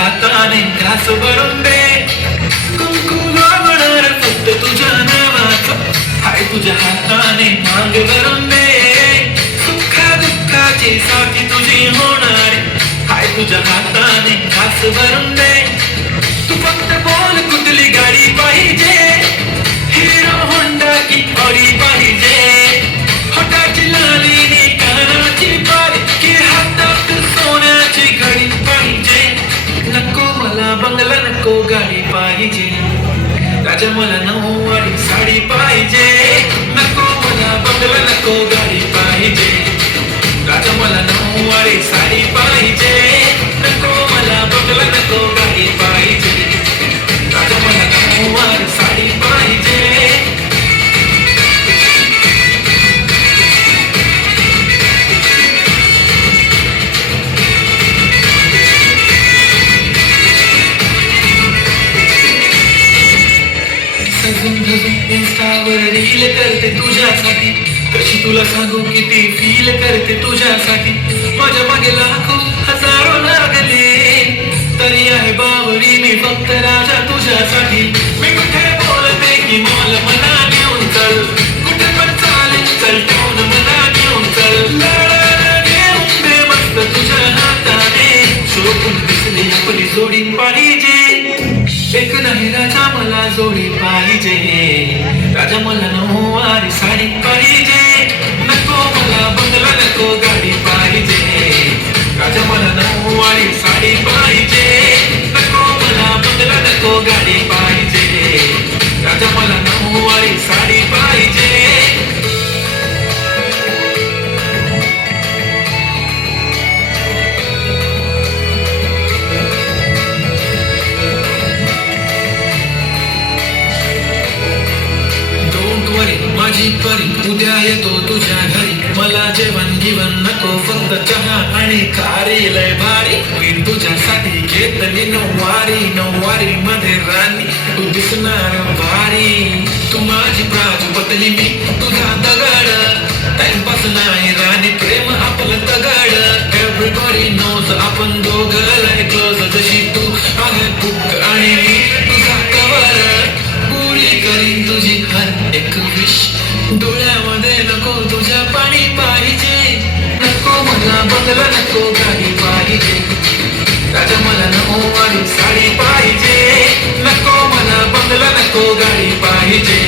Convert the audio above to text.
हाताने घास भरून दे, कुंकू लावणार फक्त तुझ्या नावाचं, हाय तुझ्या हाताने मांग भरून दे, सुखा दुःखाची साथी तुझी होणार, हाय तुझ्या हाताने घास भरून दे. तू फक्त बोल कुठली गाडी पाहिजे, हिरो होंडा की ऑडी पाहिजे, होटाची लाली नी कानाची बारी की हातात सोन्याची घडी पाहिजे. नको मला बंगला नको गाडी पाहिजे, राजा मला नऊवारी साडी पाहिजे. नको मला बंगला नको गाडी पाहिजे, राजा मला नऊवारी साडी पाहिजे. नको मला बंगला नको गाडी पाहिजे, राजा मला नऊवारी साडी पाहिजे. इंस्टावर रील करते तुझ्यासाठी, कशी तुला सांगू किती फील करते तुझ्यासाठी. माझ्या मागे लाखो हजारो लागले, तरी आहे बावरी मी फक्त राजा तुझ्यासाठी. मी कुठे बोलते की मोल मना घेऊन चल, कुठे पण चालेल चल ठेवून मना घेऊन चल. घेऊन दे मस्त तुझ्या हाताने, शोभून दिसली आपली जोडी पाहिजे. एक नाही राजा मला जोडी पाहिजे, राजा मला नऊवारी साडी पाहिजे. नको मला बंगला नको गाडी पाहिजे, राजा मला नऊवारी साडी पाहिजे. नको मला बंगला नको गाडी पाहिजे, राजा मला नऊवारी साडी पाहिजे. माझी परी उद्या येतो तुझ्या घरी, मला जेवण गिवण नको फक्त चहा आणि खारी लय भारी. मी तुझ्यासाठी घेतली नऊवारी, नऊवारी मध्ये राणी तू दिसणार भारी. तू माझी प्राजपतली मी तुझा दगड, टाइमपास नाही राणी प्रेम आपलं तगड. एव्हरीबॉडी नोज आपण दोघं लय क्लोज, जशी तू आहे बुक आणि मी तुझा कवर. पुरी करीन तुझी हर एक विश, डोळ्यामध्ये नको तुझ्या पाणी पाहिजे. नको मला बंगला नको गाडी पाहिजे, राजा मला नऊवारी साडी पाहिजे. नको मला बंगला नको गाडी पाहिजे,